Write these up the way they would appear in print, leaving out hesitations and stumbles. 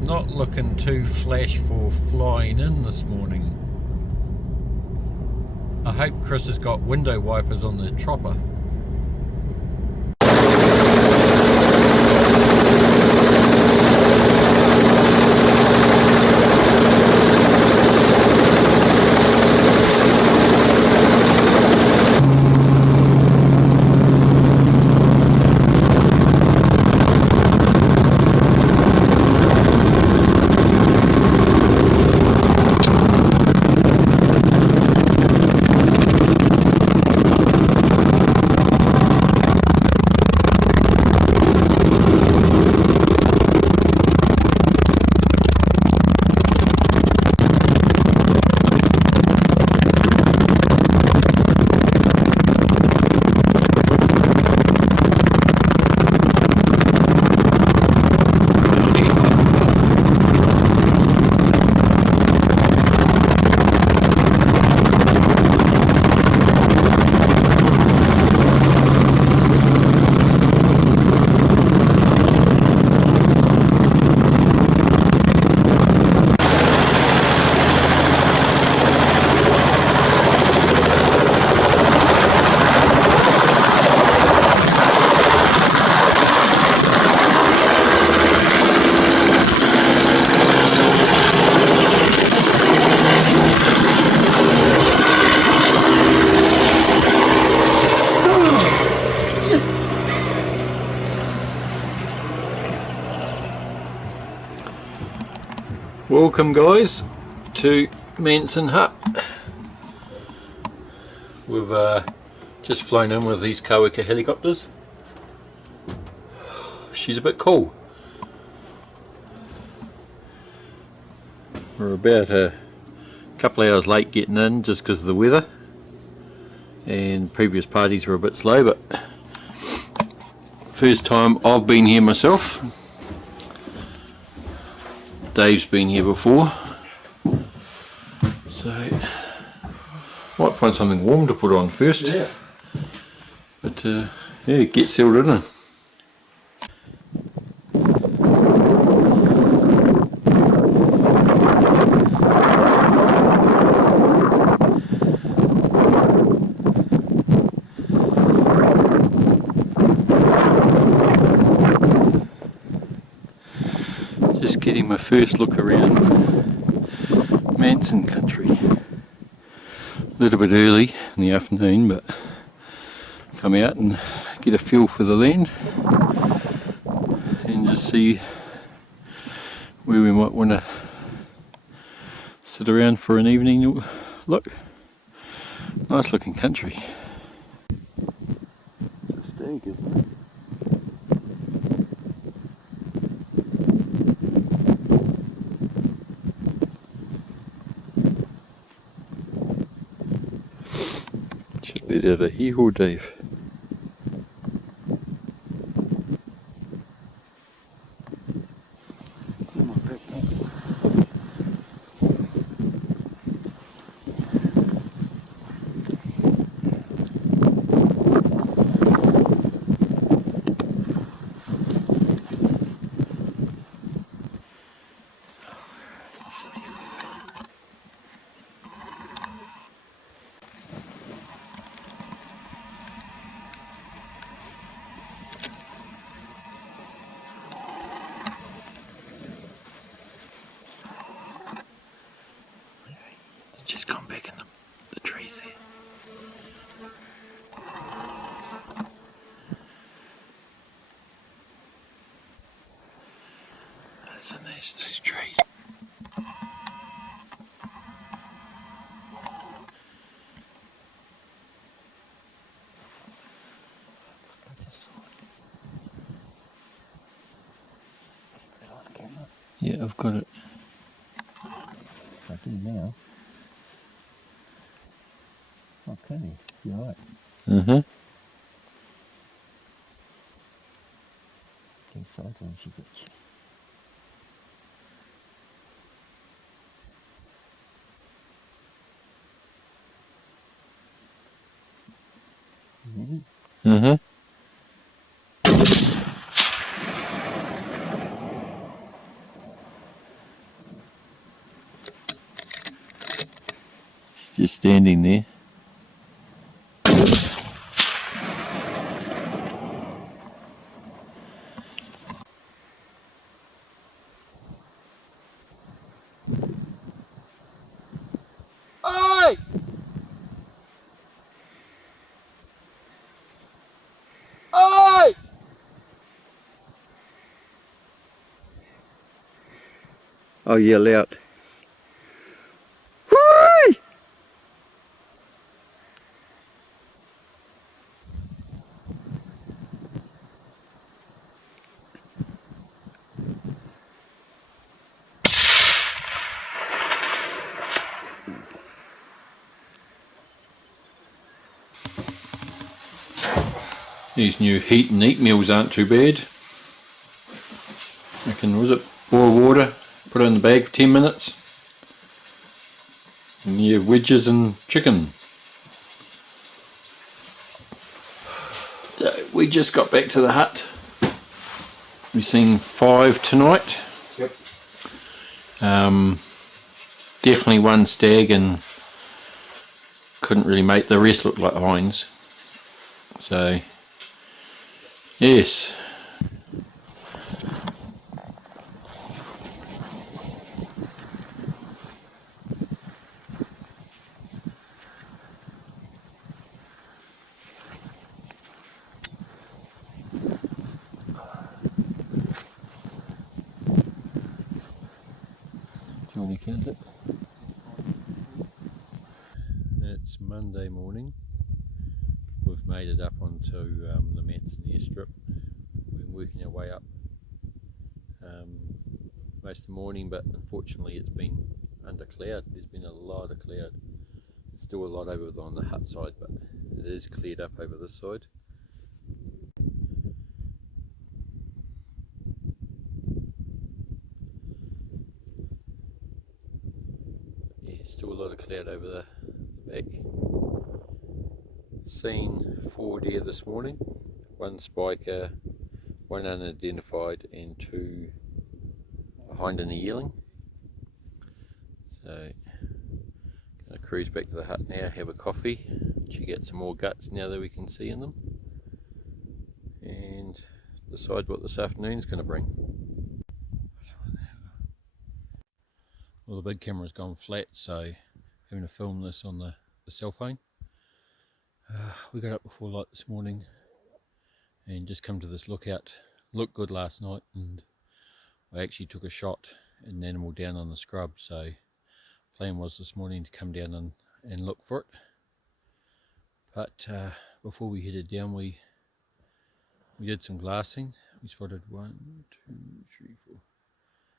not looking too flash for flying in this morning. I hope Chris has got window wipers on the chopper. Welcome guys to Manson Hut. We've just flown in with these Kaweka helicopters. She's a bit cool. We're about a couple of hours late getting in just because of the weather, and previous parties were a bit slow, but first time I've been here myself. Dave's been here before, so might find something warm to put on first. Yeah. But yeah, get settled in. Just getting my first look around Manson country. A little bit early in the afternoon, but come out and get a feel for the land and just see where we might want to sit around for an evening look. Nice looking country. It's a stag, isn't it? Check that out of here, Dave. It's in my backpack. Just gone back in the trees there. That's in those trees. Yeah, I've got it. I do now. Okay, you're right. Mm-hmm. Inside when she gets. Mm-hmm. just standing there. Oi! Oi! I'll yell out. Whee! These new heat and eat meals aren't too bad. I can, was it, boil water, put it in the bag for 10 minutes, and you have wedges and chicken. So we just got back to the hut. We've seen 5 tonight. Yep. Definitely one stag, and couldn't really make the rest look like hinds. So, yes. Do you want to count it? It's Monday morning. We've made it up onto the Manson airstrip. We've been working our way up most of the morning, but unfortunately it's been under cloud. There's been a lot of cloud. There's still a lot over on the hut side, but it is cleared up over this side. Yeah, still a lot of cloud over the back. Seen 4 deer this morning, 1 spiker, 1 unidentified, and 2 behind in a yearling. So, gonna cruise back to the hut now, have a coffee, check out some more guts now that we can see in them, and decide what this afternoon's gonna bring. Well, the big camera's gone flat, so having to film this on the cell phone. We got up before light this morning and just come to this lookout. Looked good last night, and I actually took a shot at an animal down on the scrub, so plan was this morning to come down and look for it. But before we headed down, we did some glassing. We spotted 1, 2, 3, 4,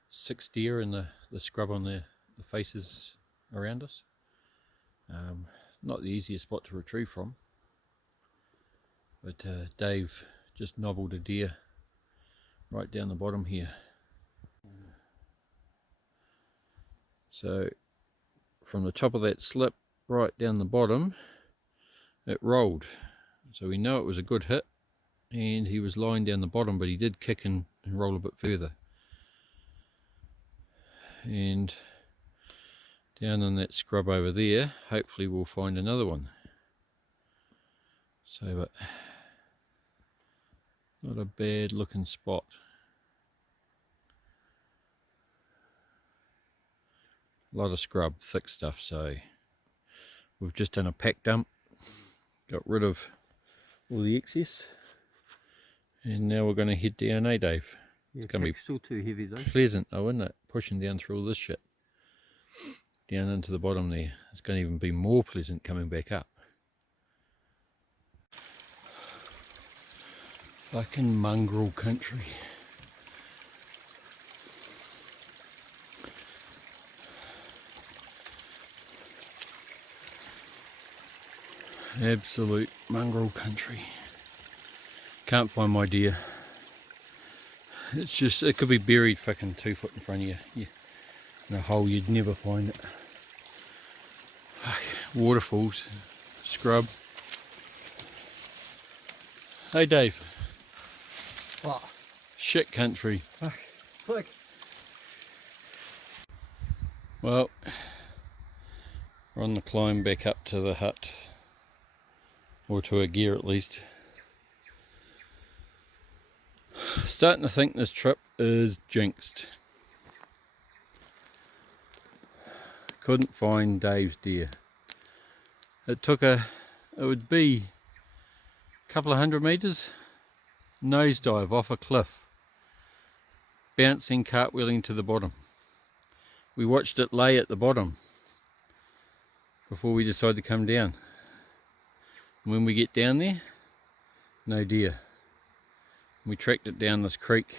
6 deer in the scrub on the faces around us. Not the easiest spot to retrieve from, but Dave just nobbled a deer right down the bottom here. So from the top of that slip right down the bottom, it rolled. So we know it was a good hit, and he was lying down the bottom, but he did kick and roll a bit further. And down on that scrub over there, hopefully we'll find another one. So, but not a bad looking spot. A lot of scrub, thick stuff. So we've just done a pack dump, got rid of all the excess, and now we're going to head down, eh Dave? Yeah, It's going to be still too heavy though. pleasant though, isn't it? Pushing down through all this shit. Down into the bottom there. It's going to even be more pleasant coming back up. Fucking mongrel country. Absolute mongrel country. Can't find my deer. It's just, it could be buried fucking 2 foot in front of you. Yeah. In a hole you'd never find it. Fuck. Waterfalls, scrub. Hey Dave. What? Shit country. Flick. Well, We're on the climb back up to the hut, or to a gear at least. Starting to think this trip is jinxed. Couldn't find Dave's deer. It would be a couple of 100 metres, nosedive off a cliff, bouncing, cartwheeling to the bottom. We watched it lay at the bottom before we decided to come down. When we get down there, no deer. We tracked it down this creek,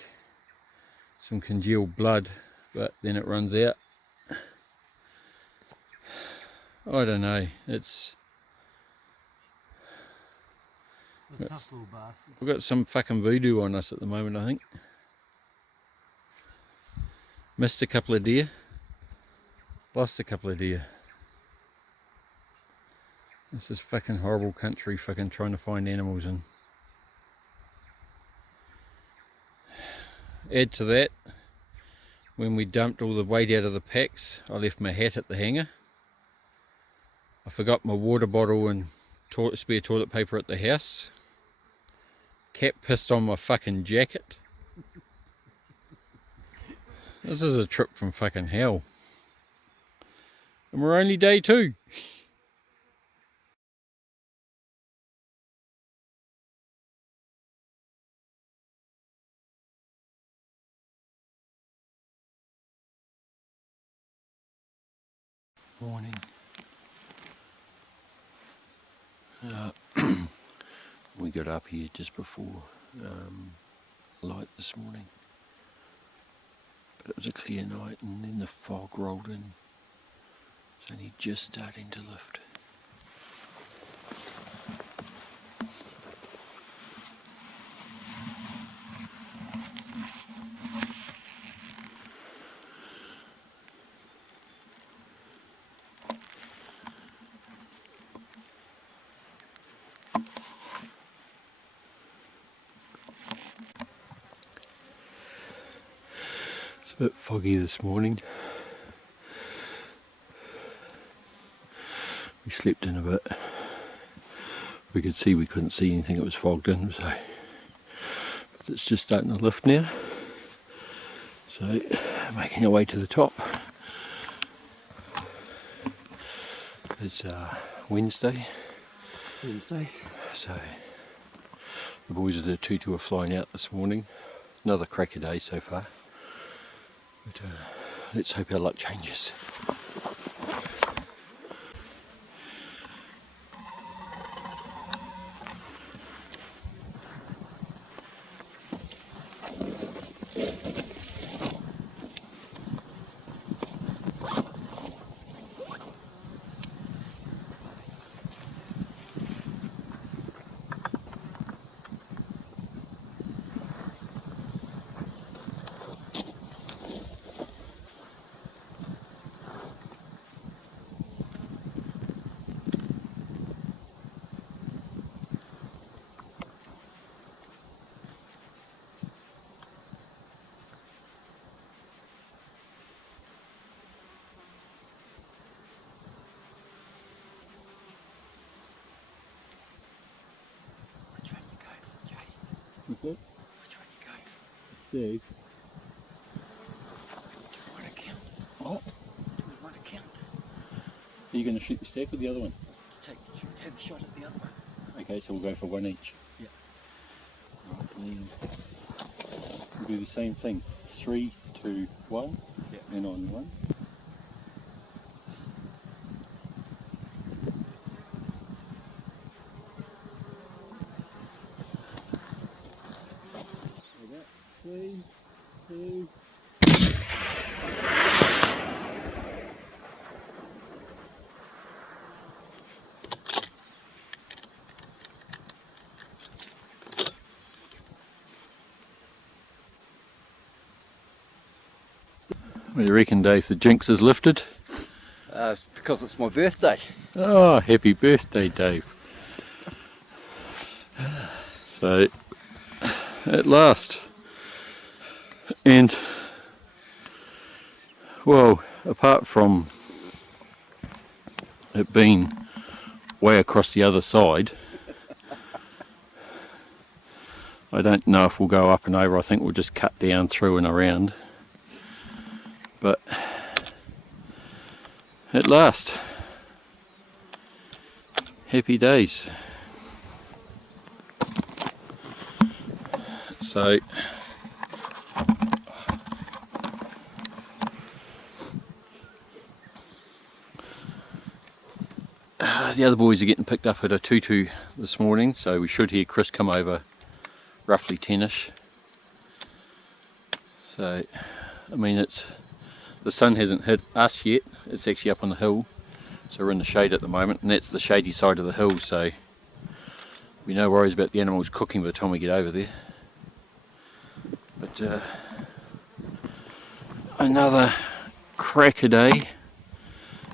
some congealed blood, but then it runs out. I don't know, Tough little bastards. we've got some fucking voodoo on us at the moment, I think. Missed a couple of deer, lost a couple of deer. This is fucking horrible country, fucking trying to find animals in. Add to that, when we dumped all the weight out of the packs, I left my hat at the hangar. I forgot my water bottle and spare toilet paper at the house. Cat pissed on my fucking jacket. This is a trip from fucking hell. And we're only day 2. Morning. We got up here just before light this morning, but it was a clear night, and then the fog rolled in. It's only just starting to lift. It's a bit foggy this morning. We slept in a bit. We could see we couldn't see anything, it was fogged in, so but it's just starting to lift now. So making our way to the top. It's Wednesday. So the boys at the tutu are flying out this morning. Another cracker day so far. But let's hope our luck changes. What's that? Which one you going for? Steve. Do one account. What? Do one account. Are you going to shoot the stag or the other one? Have a shot at the other one. Okay, so we'll go for one each. Yeah. Right, we'll do the same thing. 3, 2, 1. Yeah. And on 1. Like that. 3, 2. What do you reckon, Dave? The jinx is lifted? It's because it's my birthday. Oh, happy birthday, Dave. So, at last. And, well, apart from it being way across the other side, I don't know if we'll go up and over. I think we'll just cut down through and around. But at last, happy days. So the other boys are getting picked up at a 2-2 this morning, so we should hear Chris come over roughly 10ish. So I mean, the sun hasn't hit us yet. It's actually up on the hill, so we're in the shade at the moment, and that's the shady side of the hill, so we no worries about the animals cooking by the time we get over there. But another cracker day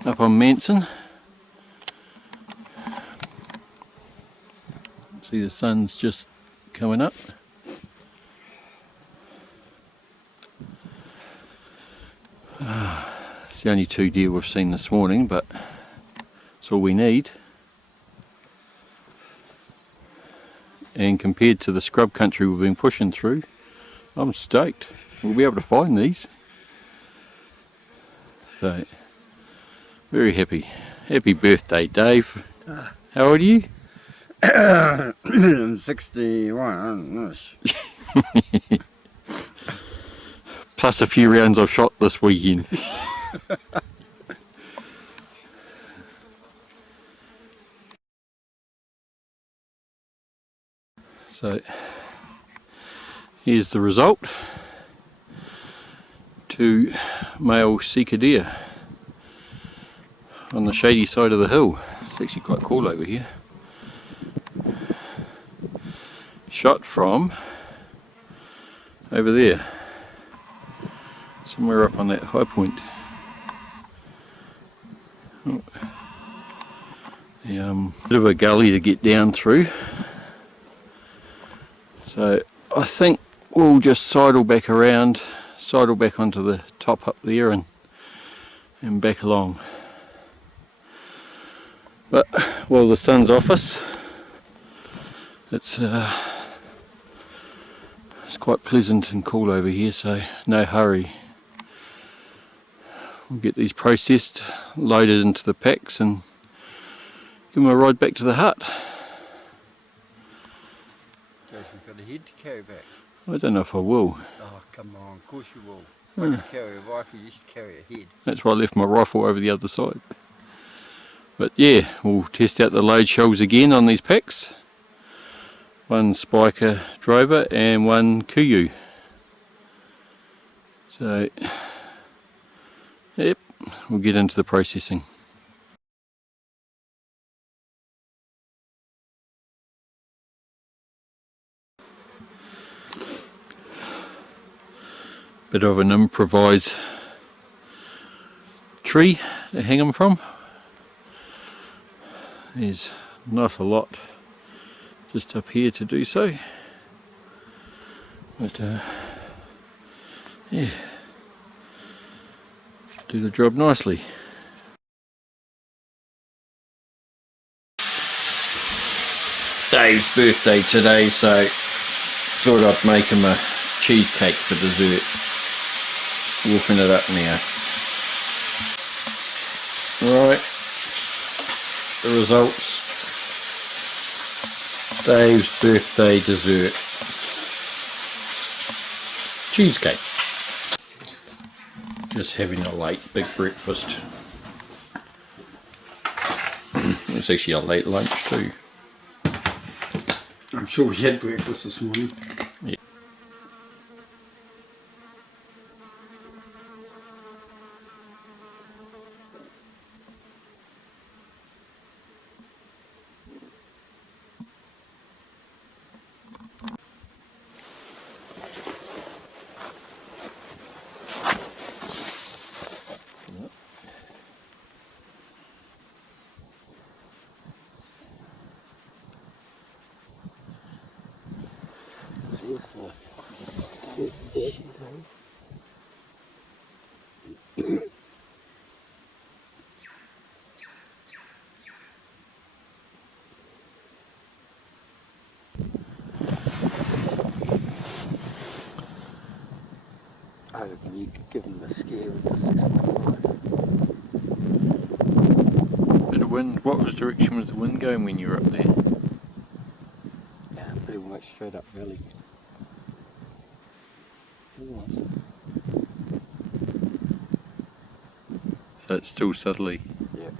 up on Manson. See, the sun's just coming up. It's the only 2 deer we've seen this morning, but it's all we need. And compared to the scrub country we've been pushing through, I'm stoked. We'll be able to find these. So, very happy. Happy birthday, Dave. How old are you? I'm 61. Plus a few rounds I've shot this weekend. So here's the result. 2 male Sika deer on the shady side of the hill. It's actually quite cool over here. Shot from over there, somewhere up on that high point. Oh. Bit of a gully to get down through, so I think we'll just sidle back around, sidle back onto the top up there and back along. But while the sun's off us, it's quite pleasant and cool over here, so no hurry. We'll get these processed, loaded into the packs, and give them a ride back to the hut. Jason's got a head to carry back. I don't know if I will. Oh, come on, of course you will. When you carry a rifle, you should carry a head. That's why I left my rifle over the other side. But yeah, we'll test out the load shells again on these packs. 1 Spiker Drover and 1 Kuyu. So, yep, we'll get into the processing. Bit of an improvised tree to hang them from. There's not a lot just up here to do so, but yeah, do the job nicely. Dave's birthday today, so thought I'd make him a cheesecake for dessert. Wolfing it up now. Right, the results. Dave's birthday dessert. Cheesecake. Just having a late big breakfast. It's actually a late lunch too. I'm sure we had breakfast this morning. Yeah. reckon you could give them a scare with the 6.5. Bit of wind. What direction was the wind going when you were up there? Yeah, pretty much straight up valley. It was. So it's still southerly. Yeah.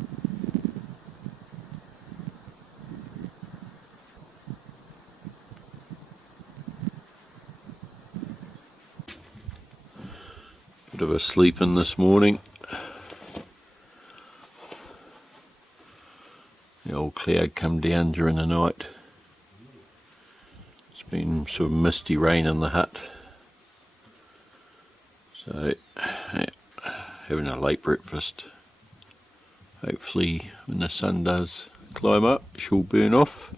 Bit of a sleep in this morning. The old cloud come down during the night. It's been sort of misty rain in the hut. So, yeah, having a late breakfast. Hopefully when the sun does climb up, she'll burn off.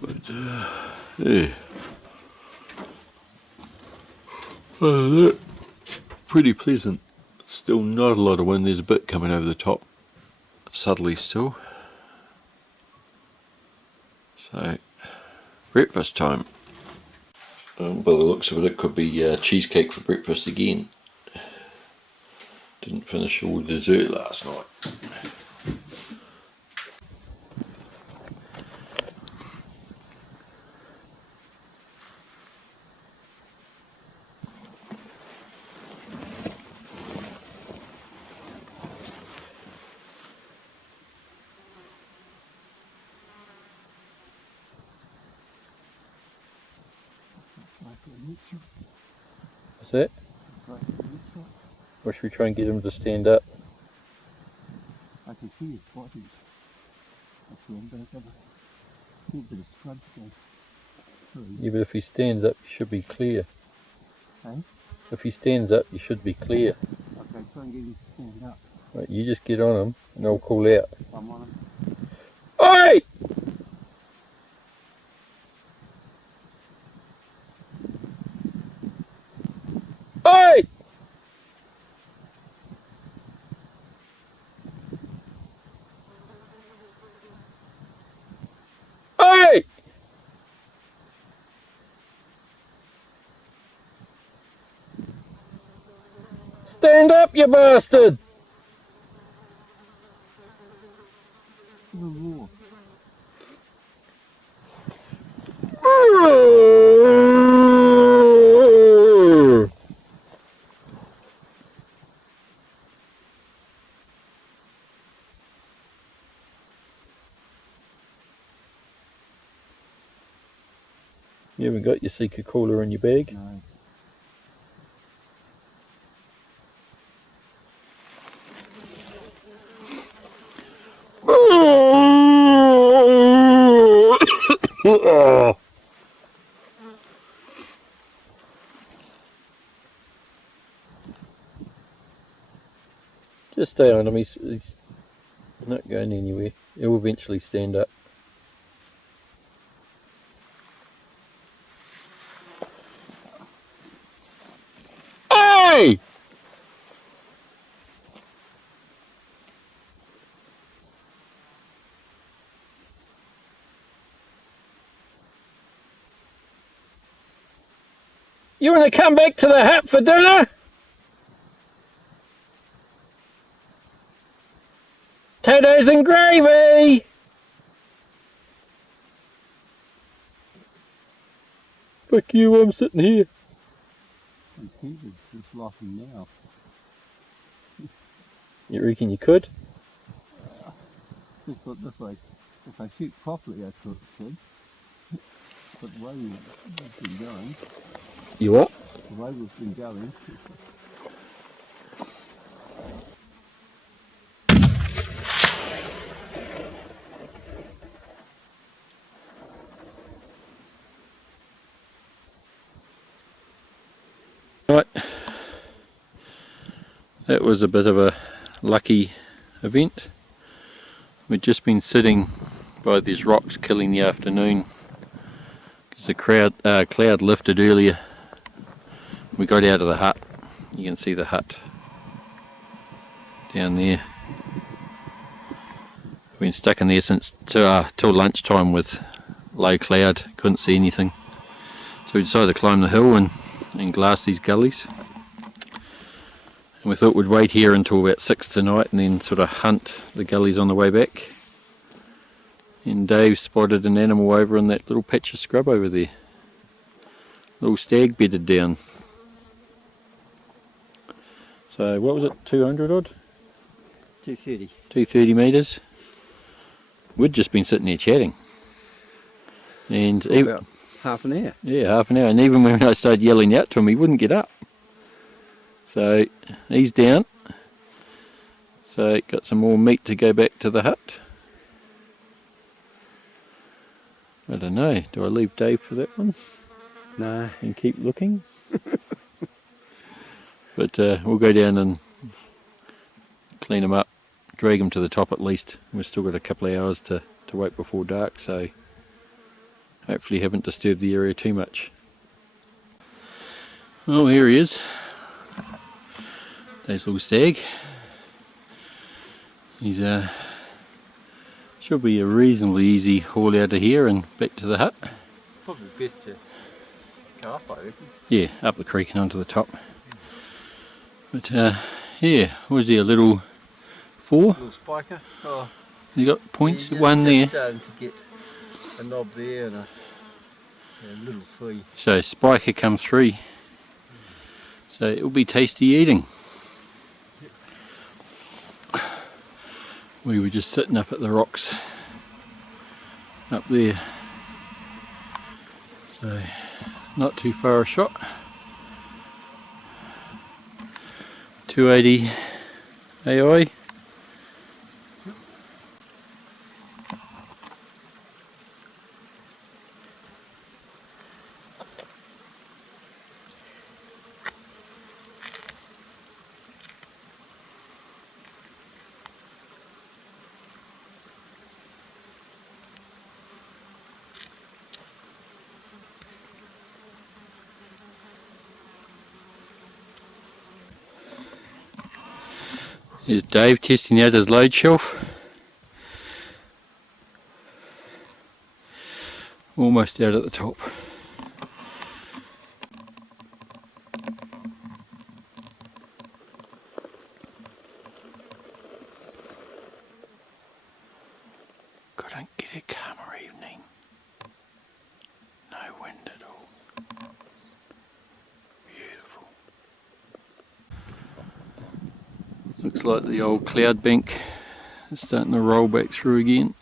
But, yeah. Pretty pleasant. Still not a lot of wind, there's a bit coming over the top. Subtly still. So, breakfast time. By the looks of it, it could be cheesecake for breakfast again. Didn't finish all the dessert last night. What's that? Or should we try and get him to stand up? I can see his body. Actually, I'm going to have a little bit of scrub gas. Yeah, but if he stands up, you should be clear. Hey? If he stands up, you should be clear. Okay, try and get him to stand up. Right, you just get on him and I'll call out. I'm on him. Oi! Oi! Oi! Stand up, you bastard! Give him more. You haven't got your Sika cooler in your bag? No. Just stay on him, he's not going anywhere. He'll eventually stand up. Hey! You want to come back to the hut for dinner? Potatoes and gravy! Fuck you, I'm sitting here. I'm tempted just laughing now. You reckon you could? Just thought this way, if I shoot properly I could. But the way we've been going, You what? the way we've been going, Right. That was a bit of a lucky event. We'd just been sitting by these rocks killing the afternoon because the cloud lifted earlier. We got out of the hut. You can see the hut down there. We've been stuck in there since till lunchtime with low cloud. Couldn't see anything. So we decided to climb the hill and and glass these gullies. And we thought we'd wait here until about 6 tonight and then sort of hunt the gullies on the way back. And Dave spotted an animal over in that little patch of scrub over there. Little stag bedded down. So what was it, 200 odd? 230. 230 metres. We'd just been sitting there chatting. And For about half an hour. yeah, half an hour. And even when I started yelling out to him, he wouldn't get up. So he's down. So got some more meat to go back to the hut. I don't know, do I leave Dave for that one? No. And keep looking? But we'll go down and clean them up, drag them to the top at least. We've still got a couple of hours to wait before dark, so hopefully haven't disturbed the area too much. Oh, here he is. There's little stag. He's should be a reasonably easy haul out of here and back to the hut. Probably best to go up, I reckon. Yeah, up the creek and onto the top. But yeah, was he a little 4? Little spiker. Oh, You got points, yeah, one there. just starting to get a knob there and a little 3. So spiker come 3. So it'll be tasty eating. We were just sitting up at the rocks up there. So not too far a shot. 280 AI. Here's Dave testing out his load shelf. Almost out at the top. Couldn't get a calmer evening. No wind at all. Beautiful. Looks like the old cloud bank is starting to roll back through again.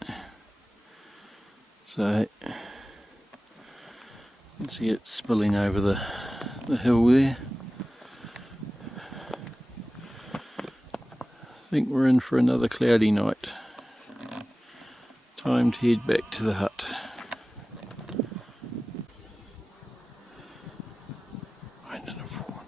So you can see it spilling over the hill there. I think we're in for another cloudy night. Time to head back to the hut. Wind and a fawn.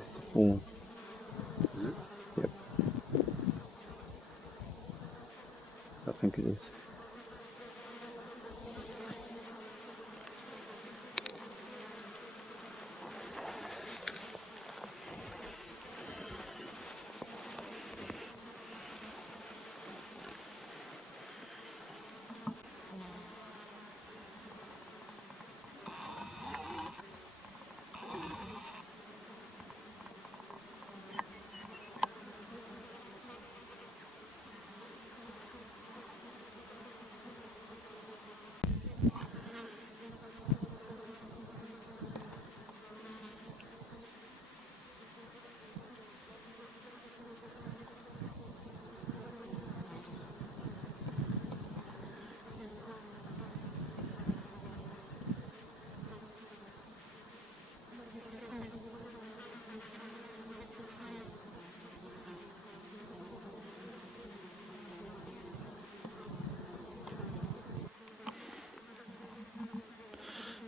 It's the form. Is it? Yep. I think it is.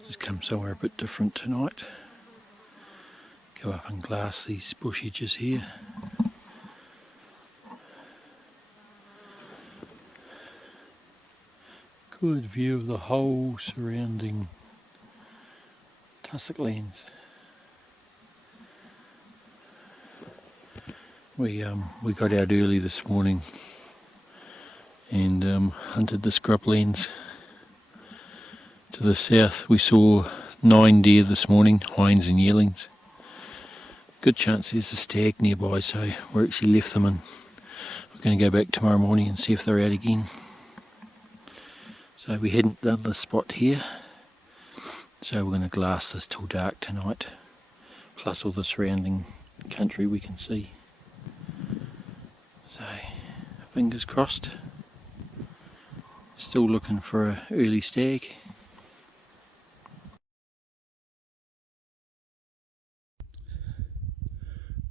Just come somewhere a bit different tonight. Go up and glass these bushages here. Good view of the whole surrounding tussock lands. We got out early this morning and hunted the scrublands to the south. We saw 9 deer this morning, hinds and yearlings. Good chance there's a stag nearby, so we actually left them and we're going to go back tomorrow morning and see if they're out again. So we hadn't done the spot here, so we're going to glass this till dark tonight, plus all the surrounding country we can see. So fingers crossed. Still looking for an early stag.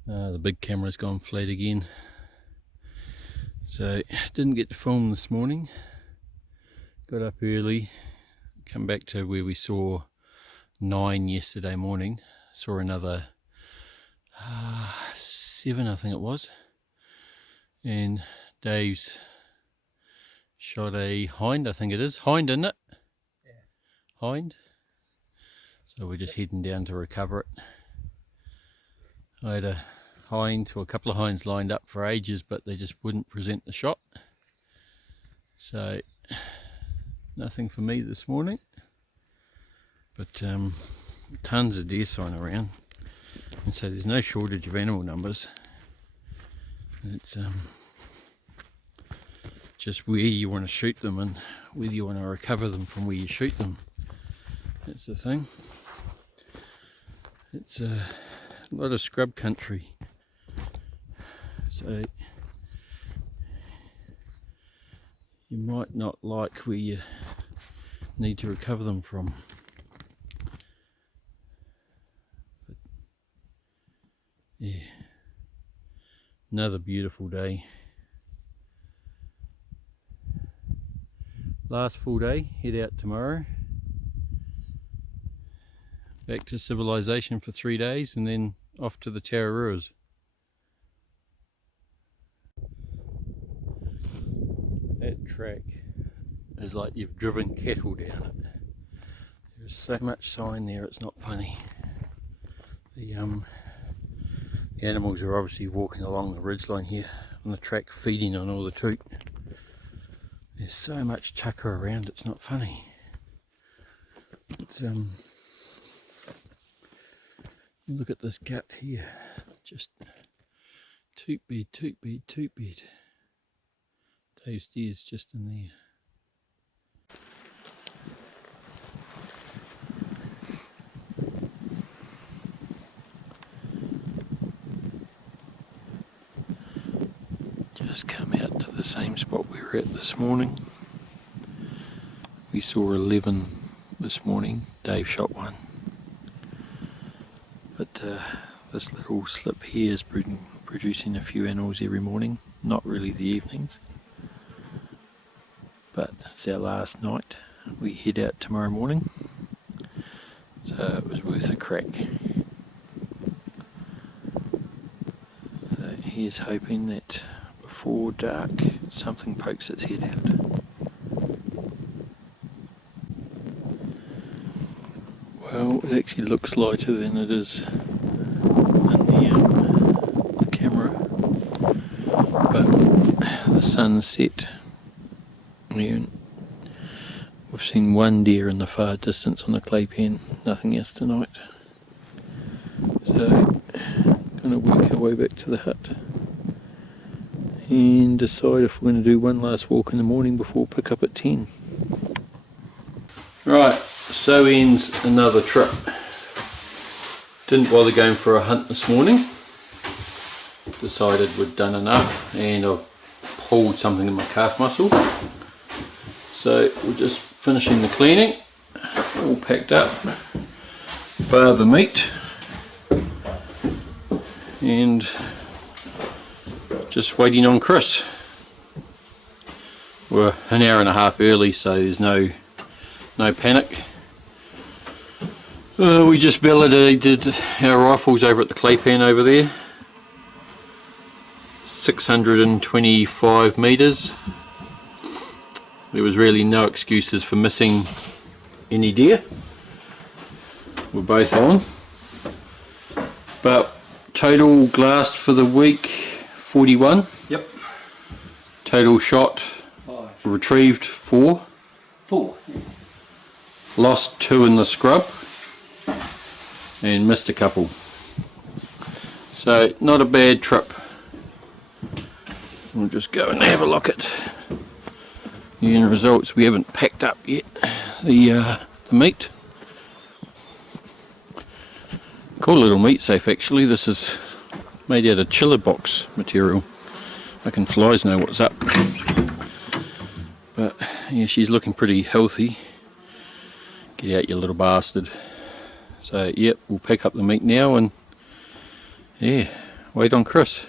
The big camera's gone flat again, so didn't get to film this morning. Got up early, come back to where we saw 9 yesterday morning, saw another 7 I think it was, and Dave's shot a hind, I think it is, hind isn't it? Yeah. Hind. So we're just heading down to recover it. I had a hind, or a couple of hinds lined up for ages, but they just wouldn't present the shot. So nothing for me this morning, but tons of deer sign around, and so there's no shortage of animal numbers. It's just where you want to shoot them and whether you want to recover them from where you shoot them. That's the thing. It's a lot of scrub country, so you might not like where you need to recover them from. But yeah, another beautiful day. Last full day, head out tomorrow. Back to civilization for 3 days and then off to the Tararuas. That track is like you've driven cattle down it. There's so much sign there, it's not funny. The animals are obviously walking along the ridgeline here on the track, feeding on all the toot. There's so much chukka around, it's not funny. It's look at this gut here, just toot bed, toot bed, toot bed. Dave's deer's just in there. Just come out to the same spot we were at this morning. We saw 11 this morning. Dave shot one. But this little slip here is producing a few animals every morning. Not really the evenings. But it's our last night. We head out tomorrow morning. So it was worth a crack. Here's hoping that before dark something pokes its head out. Well, it actually looks lighter than it is in the camera, but the sun's set and we've seen one deer in the far distance on the clay pen, nothing else tonight. So, gonna work our way back to the hut and decide if we're going to do one last walk in the morning before pick up at 10. Right, so ends another trip. Didn't bother going for a hunt this morning. Decided we'd done enough and I've pulled something in my calf muscle. So we're just finishing the cleaning, all packed up, bar the meat, and just waiting on Chris. We're an hour and a half early, so there's no panic. We just validated our rifles over at the clay pen over there. 625 metres. There was really no excuses for missing any deer. We're both on. But total glassed for the week 41. Yep. Total shot 5. retrieved 4. 4. Lost 2 in the scrub and missed a couple. So not a bad trip. We'll just go and have a look at the end results. We haven't packed up yet the meat. Cool little meat safe actually. This is made out of chiller box material. Fucking flies know what's up. But yeah, she's looking pretty healthy. Get out, you little bastard. So yep, we'll pack up the meat now and yeah, wait on Chris.